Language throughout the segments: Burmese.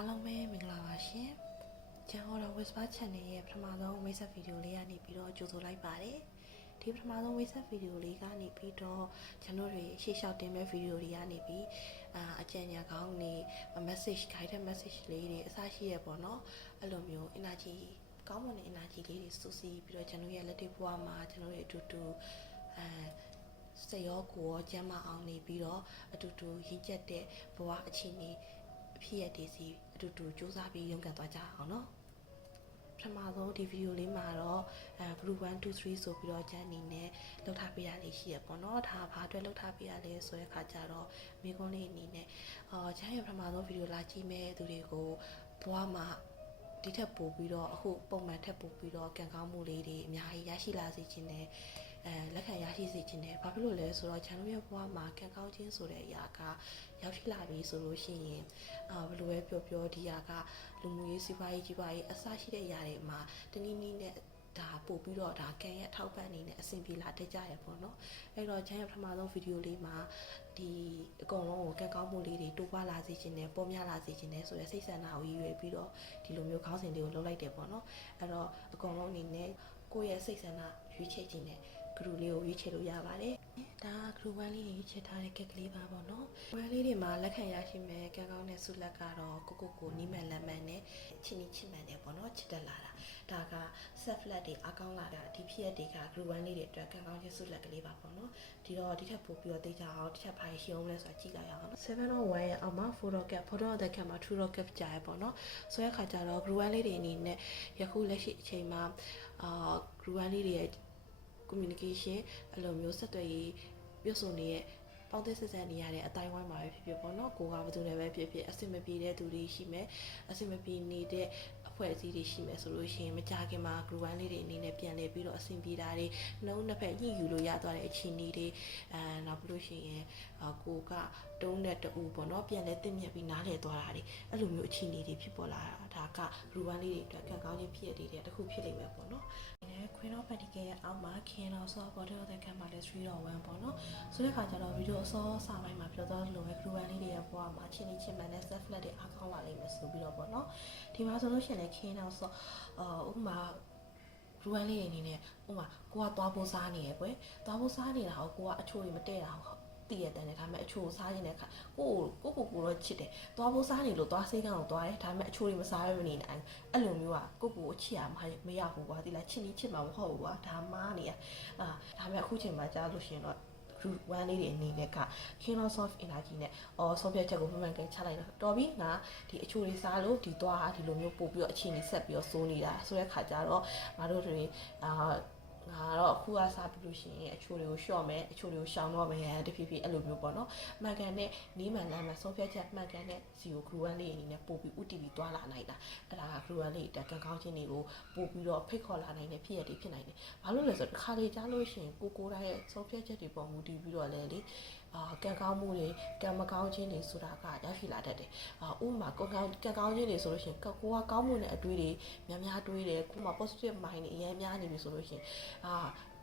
အားလုံးပဲမင်္ဂလာပါရှင်။ကျန်တော် Whisper Channel ရဲ့ပထမဆုံးမိတ်ဆက်ဗီဒီယိုလေးကနေပြီးတော့ကြိုဆိုလိုက်ပါတယ်။ဒီပထမဆုံးမိတ်ဆက်ဗီဒီယိုလေးကနေပြီးတော့ကျွန်တော်တွေရှေ့လျှောက်တင်မဲ့ဗီဒီယိုတွေကနေပြီးအကြံဉာဏ်ကောင်းနေ message guided message လေးတွေအစရှိရပေါ့နော်။အဲ့လိုမျိုး energy ကောင်းမွန်တဲ့ energy လေးတွေစုစည်းပြီးတော့ကျွန်တော်ရဲ့လက်တွေ့ဘဝမှာကျွန်တော်ရဲ့အတူတူစရောကိုရောကျမ်းမအောင်နေပြီးတော့အတူတူရင့်ကျက်တဲ့ဘဝအခြေအနေဖြစ်ရတဲ့စီအတူတူစူးစမ်းပြီးရုန်းကန်သွားကြအောင်နော်ပထမဆုံးဒီဗီဒီယိုလေးမှာတော့ group 1 2 3ဆိုပြီးတော့ကျန်အနေနဲ့လောက်ထားပေးရလေးရှိရပေါ့နော်ဒါဘာအတွက်လောက်ထားပေးရလဲဆိုတဲ့ခါကျတော့မိကုန်းလေးအနေနဲ့ကျန်ရပထမဆုံးဗီဒီယိုလာကြည့်မဲ့သူတွေကိုဘဝမှာဒီထက်ပိုပြီးတော့အခုပုံမှန်ထက်ပိုပြီးတော့ကံကောင်းမှုလေးတွေအများကြီးရရှိလာစေခြင်းနဲ့လက်ခံရရှိစေခြင်းနဲ့ဘာဖြစ်လို့လဲဆိုတော့ကျွန်တော်ရဲ့ဘဝမှာကံကောင်းခြင်းဆိုတဲ့အရာကရောက်ရှိလာပြီဆိုလို့ရှိရင်ဘယ်လိုပဲပြောဒီအရာကလူမှုရေးစီးပွားရေးကြီးပွားရေးအစရှိတဲ့အရာတွေမှာတနည်းနည်းနဲ့ဒါပို့ပြီးတော့ဒါကံရဲ့အထောက်ပံ့အနေနဲ့အဆင်ပြေလာတတ်ကြရပေါ့နော်အဲ့တော့ကျွန်တော်ပထမဆုံးဗီဒီယိုလေးမှာဒီအကုန်လုံးကိုကံကောင်းမှုလေးတွေတိုးပွားလာစေခြင်းနဲ့ပေါ်များလာစေခြင်းနဲ့ဆိုရယ်စိတ်ဆန္ဒကိုရည်ရွယ်ပြီးတော့ဒီလိုမျိုးခေါင်းစဉ်လေးကိုလုပ်လိုက်တယ်ပေါ့နော်အဲ့တော့အကုန်လုံးအနေနဲ့ကိုယ့်ရဲ့စိတ်ဆန္ဒရွေးချယ်ခြင်းနဲ့ဂရုလေးကိုရွေးချယ်လို့ရပါတယ်ဒါကဂရုဝမ်းလေးရွေးချယ်ထားတဲ့ကက်ကလေးပါပေါ့နော်ဝမ်းလေးတွေမှာလက်ခံရရှိမဲ့ကံကောင်းတဲ့ဆုလက်ကတော့ကိုနီးမှန်လက်မှန်နဲ့ချင်းမှန်တယ်ပေါ့နော်ချစ်တက်လာတာဒါက set flat တွေအကောင်းလာတာဒီဖြစ်ရတွေကဂရုဝမ်းလေးတွေအတွက်ကံကောင်းခြင်းဆုလက်ကလေးပါပေါ့နော်ဒီတော့ဒီထက်ပိုပြီးတော့သိကြအောင်တစ်ချက်ဖိုင်ရှင်းအောင်လဲဆိုတာကြည့်လိုက်အောင်နော်701ရဲ့အောက်မှာ photo cap တဲ့ကံမှာ true cap ကြာရပေါ့နော်ဆိုတဲ့ခါကျတော့ဂရုဝမ်းလေးတွေအနေနဲ့ယခုလက်ရှိအချိန်မှာဂရုဝမ်းလေးတွေရဲ့communication အဲ့လိုမျိုးဆက်သွယ်ရေးပြုစုနေတဲ့ပေါင်းသစ်ဆက်ဆံနေရတဲ့အတိုင်းဝိုင်းမှာပဲဖြစ်ဖြစ်ပေါ့နော်ကိုကဘယ်သူနဲ့ပဲဖြစ်ဖြစ်အဆင်မပြေတဲ့သူတွေရှိမယ်အဆင်မပြေနေတဲ့အဖွဲ့အစည်းတွေရှိမယ်ဆိုလို့ရှိရင်မကြခင်မှာ group 1လေးတွေအနေနဲ့ပြန်လည်ပြီးတော့အဆင်ပြေတာတွေနှုံးနှစ်ဖက်ညှိယူလို့ရသွားတဲ့အခြေအနေတွေနောက်ပြီးလို့ရှိရင်ကိုကတုံးတဲ့တူပေါ့နော်ပြန်လည်သိမြတ်ပြီးနားလည်သွားတာတွေအဲ့လိုမျိုးအခြေအနေတွေဖြစ်ပေါ်လာတာဒါက group 1လေးတွေအတွက်ကံကောင်းခြင်းဖြစ်ရတဲ့တခုဖြစ်လိမ့်မယ်ပေါ့နော်Queen of Pentacles ရဲ့အောက်မှာ King of Swords ပေါ်တဲ့ကံမှာလည်း3.1ပေါ့နော်ဆိုတဲ့ခါကျတော့ဗီဒီယိုအစောစာပိုင်းမှာပြောသွားလို့ပဲ group 1လေးတွေရဲ့ဘဝမှာချင်းမှန်တဲ့ set flat တွေအားကောင်းလာလိမ့်မယ်ဆိုပြီးတော့ပေါ့နော်ဒီမှာဆိုလို့ရှိရင်လည်း King of Swords ဥပမာ group 1လေးတွေအနေနဲ့ဥပမာကိုကသွားဖို့စားနေရယ်ကွယ်သွားဖို့စားနေတာကိုကအချို့တွေမတည့်တာဟုတ်တည့်ရတဲ့ဒါပေမဲ့အချို့စားနေတဲ့ခါကိုတော့ချစ်တယ်သွားဖို့စားနေလို့သွားဆေးကန်းကိုသွားတယ်ဒါပေမဲ့အချို့တွေမစားရမနေနိုင်အဲ့လိုမျိုးကကိုချစ်ရမှာမရဘူးကွာဒီလားချစ်မှာမဟုတ်ဘူးကွာဒါမားနေရဒါပေမဲ့အခုချိန်မှာကြားလို့ရှိရင်တော့group 1လေးတွေအနေနဲ့က King of Soft Energy နဲ့ဆုံးဖြတ်ချက်ကိုမှန်ကန်ချလိုက်တော့တော်ပြီငါဒီအချိုတွေစားလို့ဒီသွားဒီလိုမျိုးပို့ပြီးတော့အချိန်ကြီးဆက်ပြီးတော့စိုးနေတာဆိုတဲ့ခါကျတော့ငါတို့တွေငါတော့အခုကစားပြီးလို့ရှိရင်အချိုတွေကိုလျှော့မယ်အချိုတွေကိုရှောင်တော့မယ်တဖြည်းဖြည်းအဲ့လိုမျိုးပေါ့နော်မှန်ကန်တဲ့နီးမှန်လမ်းမှာဆုံးဖြတ်ချက်မှန်ကန်တဲ့စီကို group 1လေးအနေနဲ့ပို့ပြီးဥတီပြီးသွားလာနိုင်တာအဲ့ဒါက group 1လေးတက်ကံကောင်းခြင်းတွေကိုပို့ပြီးတော့ဖိတ်ခေါ်လာနိုင်တဲ့ဖြစ်ရတွေဖြစ်နိုင်တယ်ဘာလို့လဲဆိုတော့တစ်ခါလေကြားလို့ရှိရင်ကိုတိုင်းရဲ့ဆုံးဖြတ်ချက်တွေပေါ်မူတည်ပြီးတော့လည်းလေကံကောင်းမှုတွေကံမကောင်းခြင်းတွေဆိုတာကရောက်ရှိလာတတ်တယ်ဥပမာကံကောင်းခြင်းတွေဆိုလို့ရှိရင်ကိုကကောင်းမှုနဲ့အတွေးတွေများတွေးတယ်ကိုမှ positive mind တွေအများများနေပြီဆိုလို့ရှိရင်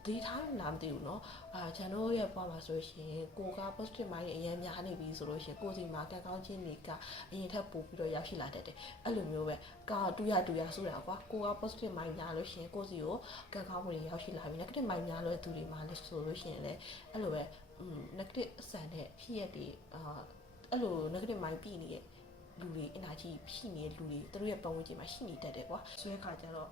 ဒီထားလာမသိဘူးเนาะကျွန်တော်ရဲ့ဘဝမှာဆိုလို့ရှိရင်ကိုက positive mind တွေအများများနေပြီဆိုလို့ရှိရင်ကိုစီမှာကံကောင်းခြင်းတွေကအရင်ထက်ပိုပြီးတော့ရောက်ရှိလာတတ်တယ်အဲ့လိုမျိုးပဲတူရဆိုတာကွာကိုက positive mind များလို့ရှိရင်ကိုစီကိုကံကောင်းမှုတွေရောက်ရှိလာပြီ negative mind များလို့သူတွေမှာလည်းဆိုလို့ရှိရင်လည်းအဲ့လိုပဲnegative အဆန်တဲ့ဖြစ်ရတဲ့အဲ့လို negative mind ပြည်နေတဲ့လူတွေ energy ရှိနေတဲ့လူတွေသူတို့ရဲ့ပတ်ဝန်းကျင်မှာရှိနေတတ်တယ်ကွာဆိုတဲ့အခါကျတော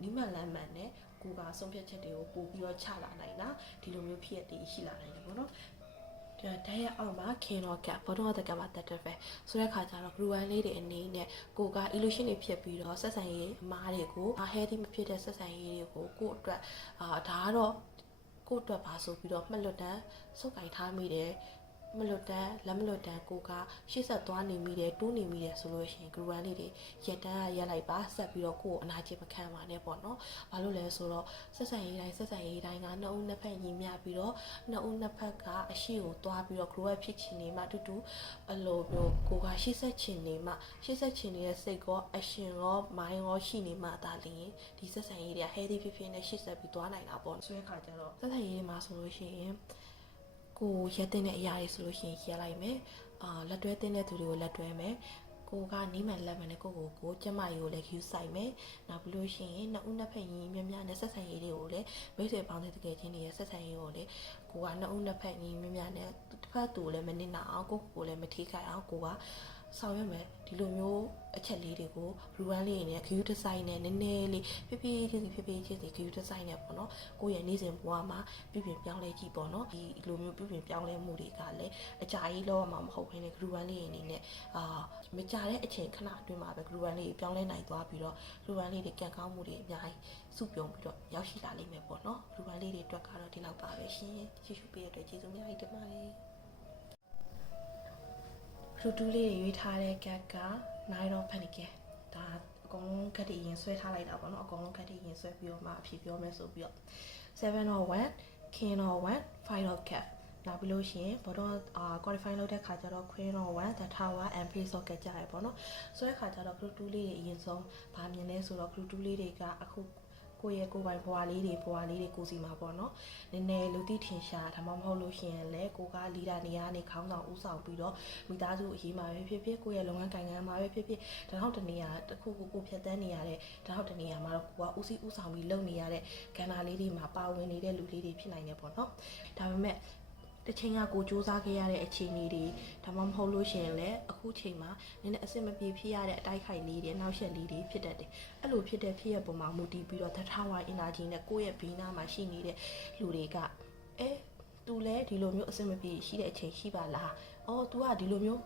့နိမလမ်းမှန်နဲ့ကိုကဆုံးဖြတ်ချက်တွေကိုပို့ပြီးတော့ချလာနိုင်တာဒီလိုမျိုးဖြစ်ရတဲ့ရှိလာနိုင်တယ်ပေါ့နော်ဒါရဲ့အောက်မှာ King of Cups ဘောတော့တကမှာတက်တယ်ပဲဆိုတဲ့ခါကျတော့ group 1လေးတွေအနေနဲ့ကိုက illusion တွေဖြစ်ပြီးတော့ဆက်ဆံရေးအမားတွေကို healthy မဖြစ်တဲ့ဆက်ဆံရေးတွေကိုကိုအတွက်ဒါကတော့ကိုအတွက်ပါဆိုပြီးတော့မှတ်လွတ်တမ်းစုပ်ကင်ထားမိတယ်မလွတ်တမ်းလက်မလွတ်တမ်းကိုကရှေ့ဆက်သွားနေမိတယ်တိုးနေမိတယ်ဆိုလို့ရှိရင် group 1လေးတွေရက်တန်းရက်လိုက်ပါဆက်ပြီးတော့ကိုယ်အနာကျင်မခံပါနဲ့ပေါ့နော်ဘာလို့လဲဆိုတော့ဆက်ဆံရေးတိုင်းကနှစ်ဦးနှစ်ဖက်ညီမျှပြီးတော့နှစ်ဦးနှစ်ဖက်ကအရှိကိုသွားပြီးတော့ group ဖြစ်ချင်နေမှအတူတူအလိုမျိုးကိုကရှေ့ဆက်ချင်နေတဲ့စိတ်ကော action ရော mind ရောရှိနေမှဒါလျင်ဒီဆက်ဆံရေးတွေက healthy ဖြစ်ဖြစ်နဲ့ရှေ့ဆက်ပြီးသွားနိုင်တာပေါ့ဆိုတဲ့အခါကျတော့ဆက်ဆံရေးတွေမှာဆိုလို့ရှိရင်ကိုရက်တဲ့အရာတွေဆိုလို့ရှိရင်ရက်လိုက်မယ်လက်တွဲတဲ့သူတွေကိုလက်တွဲမယ် ကိုကနီးမှန်လက်မှန်နဲ့ကိုကျမကြီးကိုလည်း view ဆိုင်မယ်နောက်ပြီးလို့ရှိရင်နှစ်ဦးနှစ်ဖက်ရင်းများများနဲ့ဆက်ဆံရေးတွေကိုလည်းမိတ်ဆွေပေါင်းတဲ့တကယ်ချင်းတွေရဲ့ဆက်ဆံရေးကိုလည်းကိုကနှစ်ဦးနှစ်ဖက်ရင်းများများနဲ့တစ်ဖက်သူကိုလည်းမနစ်နာအောင်ကိုလည်းမထိခိုက်အောင်ကိုကဆောင်ရွက်မယ်ဒီလိုမျိုးအချက်လေးတွေကို ruan လေးနဲ့ view design နဲ့နည်းနည်းလေးဖြည်းဖြည်းချင်းစီ view design နဲ့ပေါ့နော်ကိုရဲ့နေ့စဉ်ဘဝမှာပြုပြင်ပြောင်းလဲကြည့်ပေါ့နော်ဒီလိုမျိုးပြုပြင်ပြောင်းလဲမှုတွေကလည်းအကြာကြီးလောက်မှာမဟုတ်ဘဲနဲ့ ruan လေးအနေနဲ့မကြတဲ့အချိန်ခဏအတွင်းမှာပဲ ruan လေးပြောင်းလဲနိုင်သွားပြီးတော့ ruan လေးတွေကံကောင်းမှုတွေအများကြီးစုပြုံပြီးတော့ရောက်ရှိလာလိမ့်မယ်ပေါ့နော် ruan လေးတွေအတွက်ကတော့ဒီလောက်ပါပဲရှင်ကြည့်ရှုပေးတဲ့အတွက်ကျေးဇူးများကြီးတင်ပါတယ်ရူတူးလေးတွေရွေးထားတဲ့ကတ်က9တော့ဖန်နေကဲဒါအကုန်လုံးကတ်တွေရင်ဆွဲထားလိုက်တာပေါ့နော်အကုန်လုံးကတ်တွေရင်ဆွဲပြီးတော့မှအဖြစ်ပြောမယ်ဆိုပြီးတော့7 or 1 king or 1 5 or cap နောက်ပြီးလို့ရှိရင်ဘောတော့qualify လုပ်တဲ့ခါကျတော့ queen or 1 the tower and place of ကတ်ကြရပေါ့နော်ဆိုတဲ့ခါကျတော့ group 2လေးတွေအရင်ဆုံးဗာမြင်လဲဆိုတော့ group 2လေးတွေကအခုကိုယ့်ရဲ့ကိုယ်ပိုင်ဘွားလေးတွေကိုစီမှာပေါ့နော်နည်းနည်းလူသိထင်ရှားဒါမှမဟုတ်လို့ရှိရင်လည်းကိုကလီဒါနေရာနေခေါင်းဆောင်ဦးဆောင်ပြီးတော့မိသားစုအရေးမှာပဲဖြစ်ဖြစ်ကိုယ့်ရဲ့လုပ်ငန်းကိုင်ငန်းမှာပဲဖြစ်ဖြစ်တထောက်တနေရာတစ်ခုကိုဖြတ်တန်းနေရတဲ့တထောက်တနေရာမှာတော့ကိုကဦးစီးဦးဆောင်ပြီးလုပ်နေရတဲ့ကဏ္ဍလေးတွေမှာပါဝင်နေတဲ့လူလေးတွေဖြစ်နိုင်တယ်ပေါ့နော်ဒါပေမဲ့တချိန်ကကိုစူးစမ်းခဲ့ရတဲ့အခြေအနေတွေဒါမှမဟုတ်လို့ရှိရင်လည်းအခုချိန်မှာနည်းနည်းအဆင်မပြေဖြစ်ရတဲ့အတိုက်ခိုက်လေးတွေနောက်ဆက်လေးတွေဖြစ်တတ်တယ်အဲ့လိုဖြစ်တဲ့ဖြစ်ရပုံမှာမူတည်ပြီးတော့သထာဝါ energy နဲ့ကိုယ့်ရဲ့ဘေးနားမှာရှိနေတဲ့လူတွေကသူလည်းဒီလိုမျိုးအဆင်မပြေရှိတဲ့အချိန်ရှိပါလားသူကဒီလိုမျိုး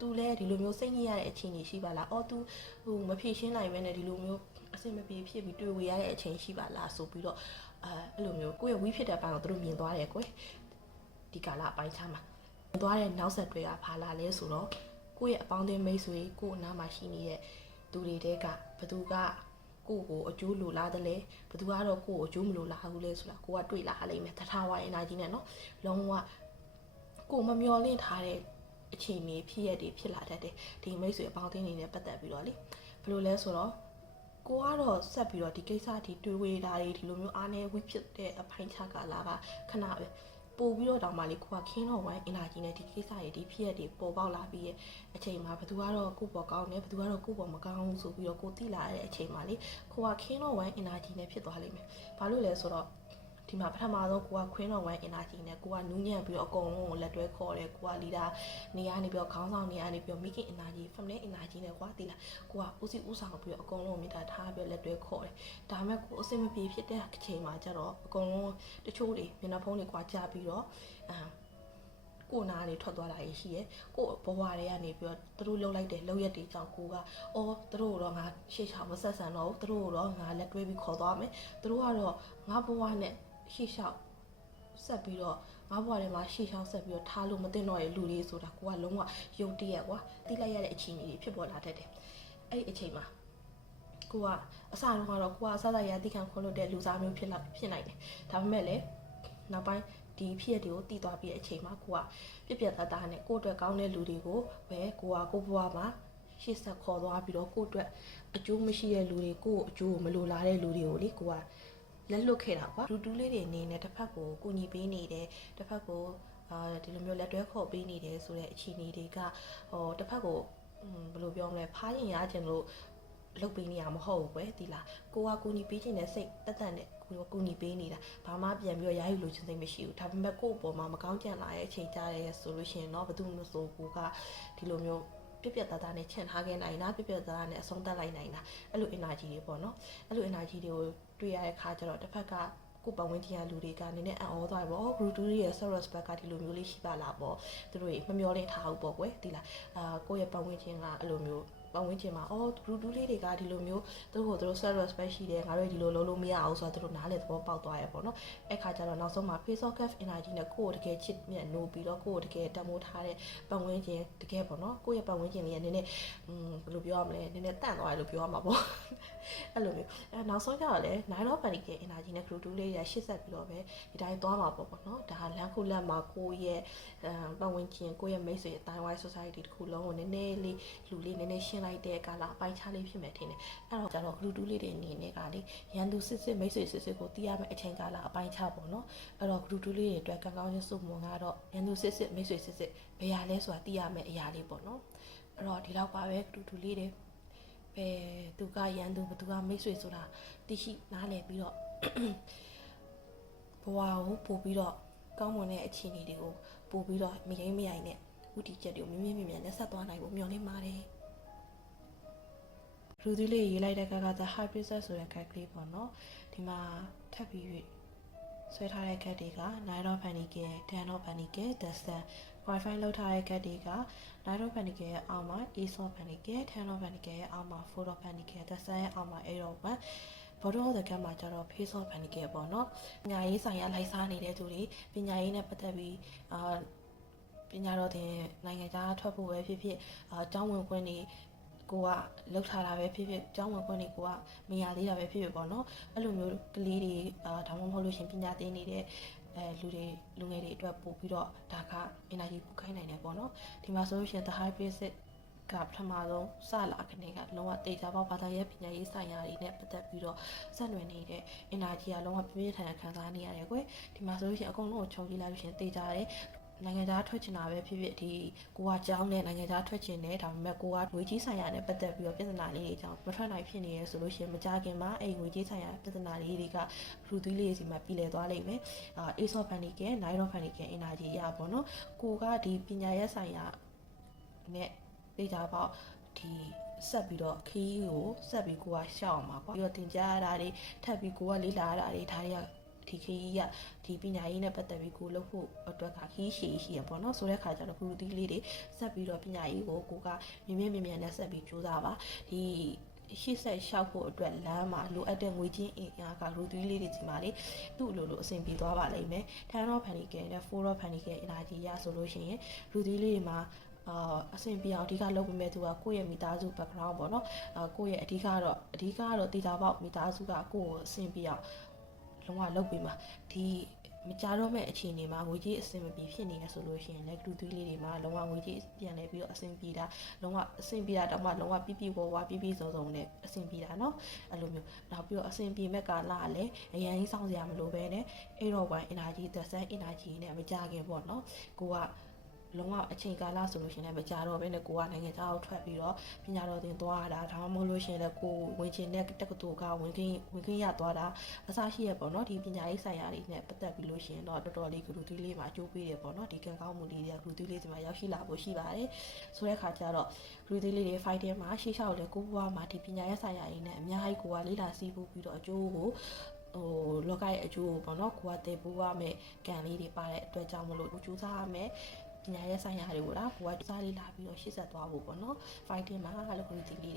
သူလည်းဒီလိုမျိုးစိတ်ညစ်ရတဲ့အခြေအနေရှိပါလားသူမဖြေရှင်းနိုင်ဘဲနဲ့ဒီလိုမျိုးအဆင်မပြေဖြစ်ပြီးတွေ့ဝေရတဲ့အချိန်ရှိပါလားဆိုပြီးတော့အဲ့လိုမျိုးကိုယ့်ရဲ့ဝိဖြစ်တဲ့ဘက်ကိုသူတို့မြင်သွားတယ်ကွယ်ဒီကာလအပိုင်းခြားမှာသွားတဲ့နောက်ဆက်တွေကဘာလာလဲဆိုတော့ကိုယ့်ရဲ့အပေါင်းအသင်းမိတ်ဆွေကိုယ့်အနားမှာရှိနေတဲ့သူတွေတဲကဘသူကကိုယ့်ကိုအကျိုးလိုလားတယ်လဲဘသူကတော့ကိုယ့်ကိုအကျိုးမလိုလားဘူးလဲဆိုတာကိုကတွေ့လာလိမ့်မယ်တထာဝါ energy နဲ့နော်လုံးဝကိုမမျော်လင့်ထားတဲ့အခြေအနေဖြစ်ရတဲ့ဖြစ်လာတတ်တယ်ဒီမိတ်ဆွေအပေါင်းအသင်းတွေနဲ့ပတ်သက်ပြီးတော့လေဘယ်လိုလဲဆိုတော့ကိုကတော့ဆက်ပြီးတော့ဒီကိစ္စဒီတွေးဝေးတာတွေဒီလိုမျိုးအားနေဝိဖြစ်တဲ့အပိုင်းခြားကာလကခဏပဲပို့ပြီးတော့တောင်မှလေကိုကခင်းတော့ဝိုင်း energy နဲ့ဒီကိစ္စတွေဒီဖြစ်ရတွေပေါ်ပေါက်လာပြီးရဲ့အချိန်မှာဘသူကတော့ကိုပေါ်ကောင်းတယ်ဘသူကတော့ကိုပေါ်မကောင်းဘူးဆိုပြီးတော့ကိုတိလာတဲ့အချိန်မှာလေကိုကခင်းတော့ဝိုင်း energy နဲ့ဖြစ်သွားလိမ့်မယ်။ဘာလို့လဲဆိုတော့ဒီမှာပထမဆုံးကိုကခွင်းတော်ဝိုင်း energy နဲ့ကိုကနူးညံ့ပြီးတော့အကုန်လုံးကိုလက်တွဲခေါ်တယ်ကိုကလီဒါနေရာနေပြီးတော့ခေါင်းဆောင်နေရာနေပြီးတော့ making energy family energy နဲ့ကွာတိလာကိုကဦးစီးဦးဆောင်ပြီးတော့အကုန်လုံးမိတာထားပြီးတော့လက်တွဲခေါ်တယ်ဒါပေမဲ့ကိုအစင်မပြေဖြစ်တဲ့အချိန်မှာကျတော့အကုန်လုံးတချို့တွေမျက်နှာဖုံးတွေကွာကြပြီးတော့ကိုနားနေထွက်သွားတာရှိရယ်ကိုဘဝတွေကနေပြီးတော့သူတို့လှုပ်လိုက်တဲ့လှုပ်ရက်တွေကြောင့်ကိုကသူတို့တော့ငါရှေ့ချမဆက်ဆံတော့ဘူးသူတို့တော့ငါလက်တွဲပြီးခေါ်သွားမယ်သူတို့ကတော့ငါဘဝနဲ့ရှေ့လျှောက်ဆက်ပြီးတော့ငါဘဝထဲမှာရှေ့လျှောက်ဆက်ပြီးတော့ထားလို့မသိတော့ရဲ့လူတွေဆိုတာကိုကလုံးဝယုတ်တရက်ကွာတိလိုက်ရတဲ့အခြေအနေတွေဖြစ်ပေါ်လာတတ်တယ်အဲ့ဒီအချိန်မှာကိုကအစတုန်းကတော့ကိုကအစစရတိခံခွင့်လို့တဲ့လူစားမျိုးဖြစ်နိုင်တယ်ဒါပေမဲ့လည်းနောက်ပိုင်းဒီဖြစ်ရတွေကိုတည်သွားပြီးတဲ့အချိန်မှာကိုကပြက်သားနဲ့ကိုယ့်အတွက်ကောင်းတဲ့လူတွေကိုပဲကိုဘဝမှာရှေ့ဆက်ခေါ်သွားပြီးတော့ကိုယ့်အတွက်အကျိုးမရှိတဲ့လူတွေကိုအကျိုးမလိုလားတဲ့လူတွေကိုလေကိုကလက်လွတ်ခဲ့တာကွာလူတူးလေးတွေအနေနဲ့တစ်ဖက်ကိုကူညီပေးနေတယ်တစ်ဖက်ကိုဒီလိုမျိုးလက်တွဲခေါ်ပေးနေတယ်ဆိုတဲ့အခြေအနေတွေကတစ်ဖက်ကိုဘယ်လိုပြောမလဲဖားရင်ရခြင်းလို့လုပ်ပေးနေရမဟုတ်ဘူးကွယ်ဒီလားကိုကကူညီပေးခြင်းနဲ့စိတ်တက်တက်နဲ့ကူညီပေးနေတာဘာမှပြန်ပြီးတော့ရာယူလို့ခြင်းစိတ်မရှိဘူးဒါပေမဲ့ကိုယ့်အပေါ်မှာမကောင်းကြံလာတဲ့အချိန်ကြားရဲဆိုလို့ရှိရင်တော့ဘယ်သူမှမဆိုကိုကဒီလိုမျိုးပြက်သားနဲ့ချန်ထားခဲ့နိုင်တာပြက်သားနဲ့အဆုံးသတ်လိုက်နိုင်တာအဲ့လို energy တွေပေါ့နော်အဲ့လို energy တွေကိုတွေ့ရတဲ့ခါကျတော့တစ်ဖက်ကကိုပတ်ဝန်းကျင်ကလူတွေကနည်းနည်းအံ့ဩသွားပြီပေါ့ Brutus ရဲ့ Soros ဘက်ကဒီလိုမျိုးလေးရှိပါလားပေါ့သူတို့မမျောလင့်ထားဘူးပေါ့ကွယ်ဒီလားကိုယ့်ရဲ့ပတ်ဝန်းကျင်ကအဲ့လိုမျိုးပတ်ဝန်းကျင်မှာBrutus လေးတွေကဒီလိုမျိုးသူတို့ကိုသူတို့ Soros ပဲရှိတယ်ငါတို့ဒီလိုလုံးလို့မရအောင်ဆိုတော့သူတို့နားလေသဘောပေါက်သွားရပေါ့နော်အဲ့ခါကျတော့နောက်ဆုံးမှာ face of cap energy နဲ့ကိုယ့်ကိုတကယ်ချစ်မြတ်နိုးပြီးတော့ကိုယ့်ကိုတကယ်တမိုးထားတဲ့ပတ်ဝန်းကျင်တကယ်ပေါ့နော်ကိုယ့်ရဲ့ပတ်ဝန်းကျင်လေးကနည်းနည်းဘယ်လိုပြောရမလဲနည်းနည်းတန့်သွားတယ်လို့ပြောရမှာပေါ့အဲ့လိုမျိုးနောက်ဆုံးကျတော့လည်း 9 of panic energy နဲ့ Brutus လေးရရှစ်ဆက်ပြီးတော့ပဲဒီတိုင်းသွားမှာပေါ့နော်ဒါလမ်းခုလက်မှာကိုယ့်ရဲ့ပတ်ဝန်းကျင်ကိုယ့်ရဲ့မိတ်ဆွေအတိုင်းဝိုင်း society တစ်ခုလုံးကိုနည်းနည်းလေးလူလေးနည်းနည်းရှင်းလိုက်တဲ့ကာလအပိုင်းခြားလေးဖြစ်မယ်ထင်တယ်အဲ့တော့ကျတော့ Brutus လေးတွေအနေနဲ့ကလေရန်သူစစ်မိတ်ဆွေစစ်ကိုတီးရမယ့်အချိန်ကာလအပိုင်းခြားပေါ့နော်အဲ့တော့ Brutus လေးတွေအတွက်ကံကောင်းခြင်းစုမွန်ကတော့ရန်သူစစ်မိတ်ဆွေစစ်ဘယ်ရလဲဆိုတာတီးရမယ့်အရာလေးပေါ့နော် အဲ့တော့ဒီလောက်ပါပဲတူတူလေးတွေပဲသူကရန်သူဘသူကမိတ်ဆွေဆိုတာသိရှိနားလည်ပြီးတော့ဘဝကိုပို့ပြီးတော့ကောင်းမွန်တဲ့အခြေအနေတွေကိုပို့ပြီးတော့မရင်မရိုင်နဲ့ဥတီချက်တွေကိုမြင်းမြင်းနဲ့ဆက်သွားနိုင်ဖို့မျှော်လင့်ပါတယ်လူသီးလေးရေးလိုက်တဲ့က The High Priestess ဆိုတဲ့ card ကလေးပေါ့နော်ဒီမှာထပ်ပြီးဆွဲထားတဲ့ card တွေက Knight of Pentacles, Ten of Pentacles, The Sun Wi-Fi လောက်ထားတဲ့ card တွေက Knight of Pentacles ရဲ့အောက်မှာ Ace of Pentacles, Ten of Pentacles ရဲ့အောက်မှာ Four of Pentacles, The Sun ရဲ့အောက်မှာ Eight of Wands Bottom of the Deck မှာကျတော့ Page of Pentacles ပေါ့နော်ပညာရေးဆိုင်ရာလိုက်စားနေတဲ့သူတွေပညာရေးနဲ့ပတ်သက်ပြီးပညာတော်သင်နိုင်ငံခြားထွက်ဖို့ပဲဖြစ်ဖြစ်ကျောင်းဝင်ခွင့်တွေကိုကလောက်ထားတာပဲဖြစ်ဖြစ်ကျောင်းဝင်ခွင့်တွေကိုကမရသေးတာပဲဖြစ်ဖြစ်ပေါ့နော်အဲ့လိုမျိုးကလေးတွေဒါမှမဟုတ်လို့ရှင်ပညာသင်နေတဲ့လူငယ်တွေအတွက်ပို့ပြီးတော့ဒါက energy ပို့ခိုင်းနိုင်တယ်ပေါ့နော်ဒီမှာဆိုလို့ရှင် The High Priestess ကပထမဆုံးစလာခနေကလုံးဝတေချာပေါဘာသာရေးပညာရေးဆိုင်ရာတွေနဲ့ပတ်သက်ပြီးတော့ဆက်နွယ်နေတဲ့ energy ကလုံးဝပြည့်ပြည့်ထန်ထန်ခံစားနေရတယ်ကွယ်ဒီမှာဆိုလို့ရှင်အကုန်လုံးကိုခြုံကြည့်လိုက်လို့ရှင်တေချာတယ်နိုင်ငံသားထွက်ချင်တာပဲဖြစ်ဖြစ်ဒီကိုကကြောင်းနဲ့နိုင်ငံသားထွက်ချင်တယ်ဒါပေမဲ့ကိုကငွေကြီးဆိုင်ရာနဲ့ပတ်သက်ပြီးတော့ပြဿနာလေးတွေကြောင့်မထွက်နိုင်ဖြစ်နေရဆိုလို့ရှိရင်မကြခင်မှာအဲ့ငွေကြီးဆိုင်ရာပြဿနာလေးတွေကလူသွေးလေးစီမှာပြည်လည်သွားလိမ့်မယ်Ace of Pentacles, Knight of Pentacles energy ရပါတော့ကိုကဒီပညာရေးဆိုင်ရာနဲ့သိကြပေါ့ဒီဆက်ပြီးတော့ခီးကိုဆက်ပြီးကိုကရှောက်အောင်ပါကွာပြီးတော့သင်ကြားရတာတွေထပ်ပြီးကိုကလေ့လာရတာတွေဒါတွေကဒီခီးကဒီပညာရေးနဲ့ပတ်သက်ပြီးကိုလုပ်ဖို့အတွက်ကခီးရှည်ရပေါ့နော်ဆိုတဲ့ခါကျတော့လူသီးလေးတွေဆက်ပြီးတော့ပညာရေးကိုကမြင်နဲ့ဆက်ပြီးကြိုးစားပါဒီရှေ့ဆက်ရှောက်ဖို့အတွက်လမ်းမှာလိုအပ်တဲ့ငွေချင်းအင်အားကလူသီးလေးတွေဒီမှာလေသူ့လိုအဆင်ပြေသွားပါလိမ့်မယ်10 of Pentaclesနဲ့4 of Pentacles energy ရဆိုလို့ရှိရင်လူသီးလေးတွေမှာအဆင်ပြေအောင်အဓိကလုပ်ပေးမဲ့သူကကိုယ့်ရဲ့မိသားစု background ပေါ့နော်ကိုယ့်ရဲ့အဓိကတော့တေချာပေါက်မိသားစုကကိုယ့်ကိုအဆင်ပြေအောင်လုံးဝလုပ်ပေးမှာဒီမကြတော့မဲ့အခြေအနေမှာငွေကြီးအဆင်မပြေဖြစ်နေရဆိုလို့ရှိရင်လည်းလူသွေးလေးတွေမှာလုံးဝငွေကြီးပြန်လဲပြီးတော့အဆင်ပြေတာလုံးဝအဆင်ပြေတာတော့မှလုံးဝပြဝဝပြစုံနဲ့အဆင်ပြေတာเนาะအဲ့လိုမျိုးနောက်ပြီးတော့အဆင်ပြေမဲ့ကာလကလည်းအရန်ကြီးစောင့်စရာမလိုပဲနဲ့အဲ့တော့ wine energy the sun energy နဲ့မကြခင်ပေါ့เนาะကိုကလုံးဝအချိန်ကာလဆိုလို့ရှိရင်လည်းမကြတော့ဘဲနဲ့ကိုကနိုင်ငံခြားကိုထွက်ပြီးတော့ပညာတော်သင်သွားတာဒါမှမဟုတ်လို့ရှိရင်လည်းကိုဝင်ချင်တဲ့တက္ကသိုလ်ကဝင်ခင်းရသွားတာအစားရှိရပေါ့နော်ဒီပညာရေးဆိုင်ရာတွေနဲ့ပတ်သက်ပြီးလို့ရှိရင်တော့တော်တော်လေးဂရုသီးလေးမှာအကျိုးပေးတယ်ပေါ့နော်ဒီကံကောင်းမှုလေးတွေကဂရုသီးလေးဒီမှာရောက်ရှိလာဖို့ရှိပါတယ်ဆိုတဲ့ခါကျတော့ဂရုသီးလေးတွေ fighting မှာရှေ့လျှောက်လေကိုဘွားမှာဒီပညာရေးဆိုင်ရာတွေနဲ့အများကြီးကိုကလေးလာစီးဖို့ပြီးတော့အကျိုးကိုလောကရဲ့အကျိုးကိုပေါ့နော်ကိုကတည်ပိုးရမယ်ကံလေးတွေပါတဲ့အတွက်ကြောင့်မလို့ကြိုးစားရမယ်ပညာရေးဆိုင်ရာတွေကိုလားကိုကစားလေးလာပြီးတော့ရှေ့ဆက်သွားဖို့ပေါ့နော် fighting မှာလည်း group လေးတွေ